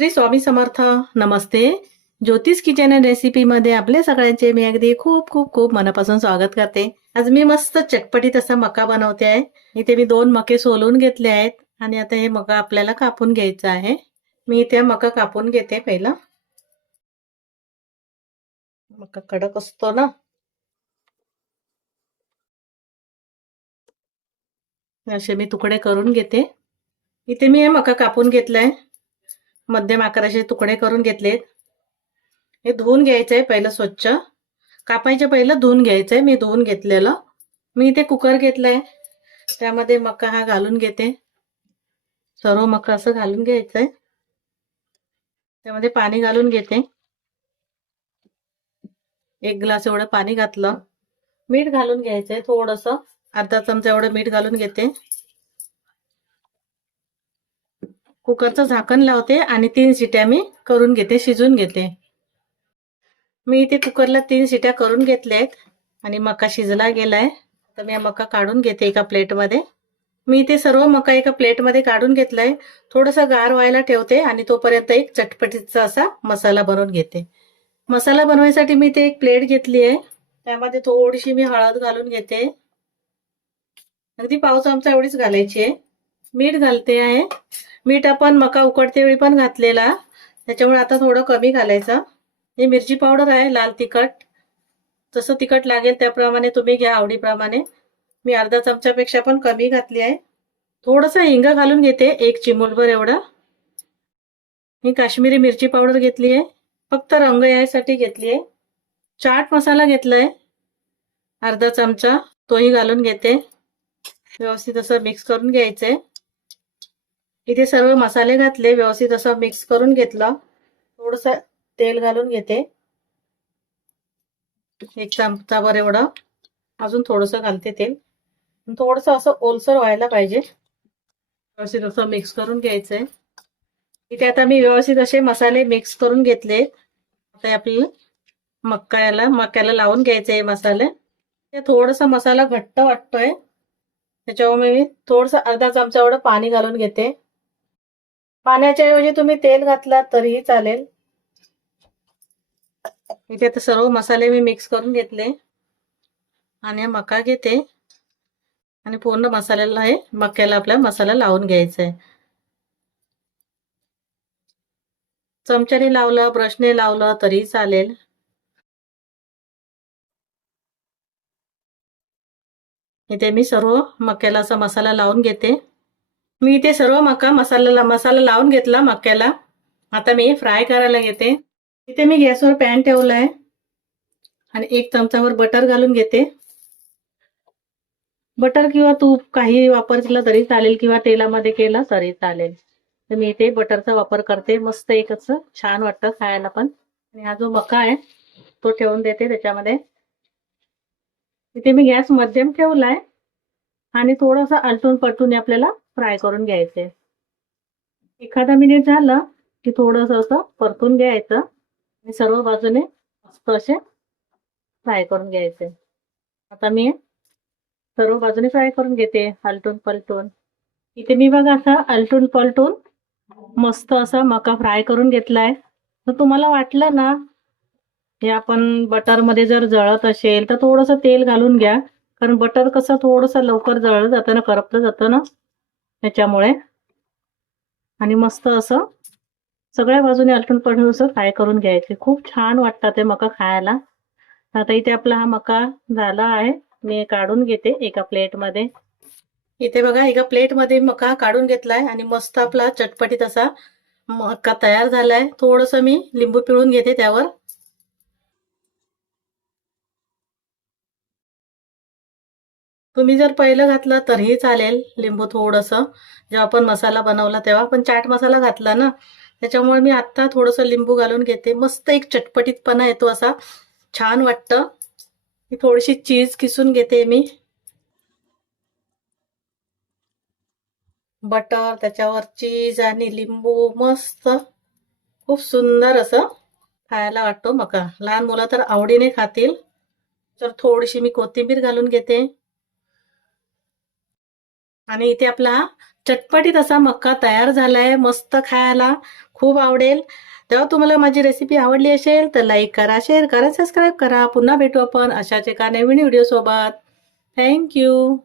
श्री स्वामी समर्थ नमस्ते. ज्योतिष kitchen and रेसिपीमध्ये आपले सगळ्यांचे मी अगदी खूप खूप खूप मनापासून स्वागत करते. आज मी मस्त चटपटीत असा मका बनवते आहे. इथे मी दोन मके सोलून घेतले आहेत आणि आता हे मका आपल्याला कापून घ्यायचं आहे. मी इथे मका कापून घेते पहिला. मका कडक असतो ना. असे मी तुकडे करून घेते. इथे मी हे मका कापून घेतलाय. मध्यम आकाराचे तुकडे करून घेतलेत. हे धुवून घ्यायचंय पहिलं स्वच्छ. कापायच्या पहिलं धुवून घ्यायचंय. मी धुवून घेतलेलं. मी इथे कुकर घेतलाय. त्यामध्ये मका हा घालून घेते. सर्व मका असं घालून घ्यायचंय. त्यामध्ये पाणी घालून घेते. एक ग्लास एवढं पाणी घातलं. मीठ घालून घ्यायचंय थोडस. अर्धा चमचा एवढं मीठ घालून घेते. कुकरचं झाकण लावते आणि तीन शिट्या मी करून घेते शिजून घेते. मी इथे कुकरला तीन शिट्या करून घेतल्या आहेत आणि मका शिजला गेलाय. तर मी मका काढून घेते एका प्लेटमध्ये. मी इथे सर्व मका एका प्लेटमध्ये काढून घेतलाय. थोडंसं गार व्हायला ठेवते आणि तोपर्यंत एक चटपटीचा असा मसाला बनवून घेते. मसाला बनवायसाठी मी इथे एक प्लेट घेतली आहे. त्यामध्ये थोडीशी मी हळद घालून घेते. अगदी पाव चमचा एवढीच घालायची आहे. मीठ घालते आहे. मीठ आपण मका उकडते वेळी पण घातलेला. त्याच्यामुळे आता थोडं कमी घालायचं. हे मिरची पावडर आहे लाल तिखट. जसं तिखट लागेल त्याप्रमाणे तुम्ही घ्या आवडीप्रमाणे. मी अर्धा चमच्यापेक्षा पण कमी घातली आहे. थोडंसं हिंग घालून घेते एक चिमूलभर एवढा. ही काश्मीरी मिरची पावडर घेतली आहे. फक्त रंग यायसाठी घेतली आहे. चाट मसाला घेतलाय अर्धा चमचा तोही घालून घेते. व्यवस्थित असं मिक्स करून घ्यायचंय. इथे सर्व मसाले घातले व्यवस्थित असं मिक्स करून घेतलं. थोडस तेल घालून घेते. एक चमचाभर एवढं. अजून थोडस घालते तेल. थोडस असं ओलसर व्हायला पाहिजे. व्यवस्थित असं मिक्स करून घ्यायचंय. इथे आता मी व्यवस्थित असे मसाले मिक्स करून घेतले. आता आपली मक्याला मक्याला लावून घ्यायचे मसाले. थोडस मसाला घट्ट वाटतोय. त्याच्यामुळे मी थोडस अर्धा चमचा एवढं पाणी घालून घेते. पाण्याच्या ऐवजी तुम्ही तेल घातलात तरीही चालेल. इथे आता सर्व मसाले मी मिक्स करून घेतले. आणि मका घेते. आणि पूर्ण मसाल्याला हे मक्याला आपल्या मसाला लावून घ्यायचा आहे. चमच्याने लावलं ब्रशने लावलं तरी चालेल. इथे मी सर्व मक्याला असा मसाला लावून घेते. मी इथे सर्व मका मसाला मसाला लावून घेतला मक्याला. आता मी फ्राय करायला घेते. इथे मी गॅसवर पॅन ठेवलाय. आणि एक चमचावर बटर घालून घेते. बटर किंवा तूप काही वापर केला तरी चालेल किंवा तेलामध्ये केला तरी चालेल. तर मी इथे बटरचा वापर करते. मस्त एक असं छान वाटतं खायला पण. आणि हा जो मका आहे तो ठेवून देते त्याच्यामध्ये. इथे मी गॅस मध्यम ठेवलाय. आणि थोडंसं आलटून पलटून आपल्याला फ्राय करून घ्यायचे. एखादा मिनिट झालं की थोडस असं परतून घ्यायचं. आणि सर्व बाजूने मस्त असे फ्राय करून घ्यायचे. आता मी सर्व बाजूने फ्राय करून घेते आलटून पलटून. इथे मी बघा असं आलटून पलटून मस्त असा मका फ्राय करून घेतलाय. तर तुम्हाला वाटलं ना हे आपण बटरमध्ये जर जळत असेल तर थोडंसं तेल घालून घ्या. कारण बटर कसं थोडंसं लवकर जळलं जातं ना करपलं जातं ना. त्याच्यामुळे आणि मस्त असं सगळ्या बाजूने आलटून पडून असं फ्राय करून घ्यायचे. खूप छान वाटतात ते मका खायला. आता इथे आपला हा मका झाला आहे. मी काढून घेते एका प्लेटमध्ये. इथे बघा एका प्लेटमध्ये मका काढून घेतलाय आणि मस्त आपला चटपटीत असा मका तयार झालाय. थोडस मी लिंबू पिळून घेते त्यावर. तुम्ही जर पहिलं घातलं तरीही चालेल लिंबू थोडंसं. जेव्हा आपण मसाला बनवला तेव्हा पण चाट मसाला घातला ना त्याच्यामुळे मी आत्ता थोडंसं लिंबू घालून घेते. मस्त एक चटपटीतपणा येतो असा. छान वाटतं. थोडीशी चीज किसून घेते मी. बटर त्याच्यावर चीज आणि लिंबू मस्त. खूप सुंदर असं खायला वाटतो मका. लहान मुलं तर आवडीने खातील. तर थोडीशी मी कोथिंबीर घालून घेते. आणि इथे आपला चटपटीत असा मक्का तयार झालाय मस्त खायला खूप आवडेल. तेव्हा तुम्हाला माझी रेसिपी आवडली असेल तर लाईक करा शेअर करा सबस्क्राईब करा. पुन्हा भेटू आपण अशाच एका नवीन व्हिडिओसोबत थँक्यू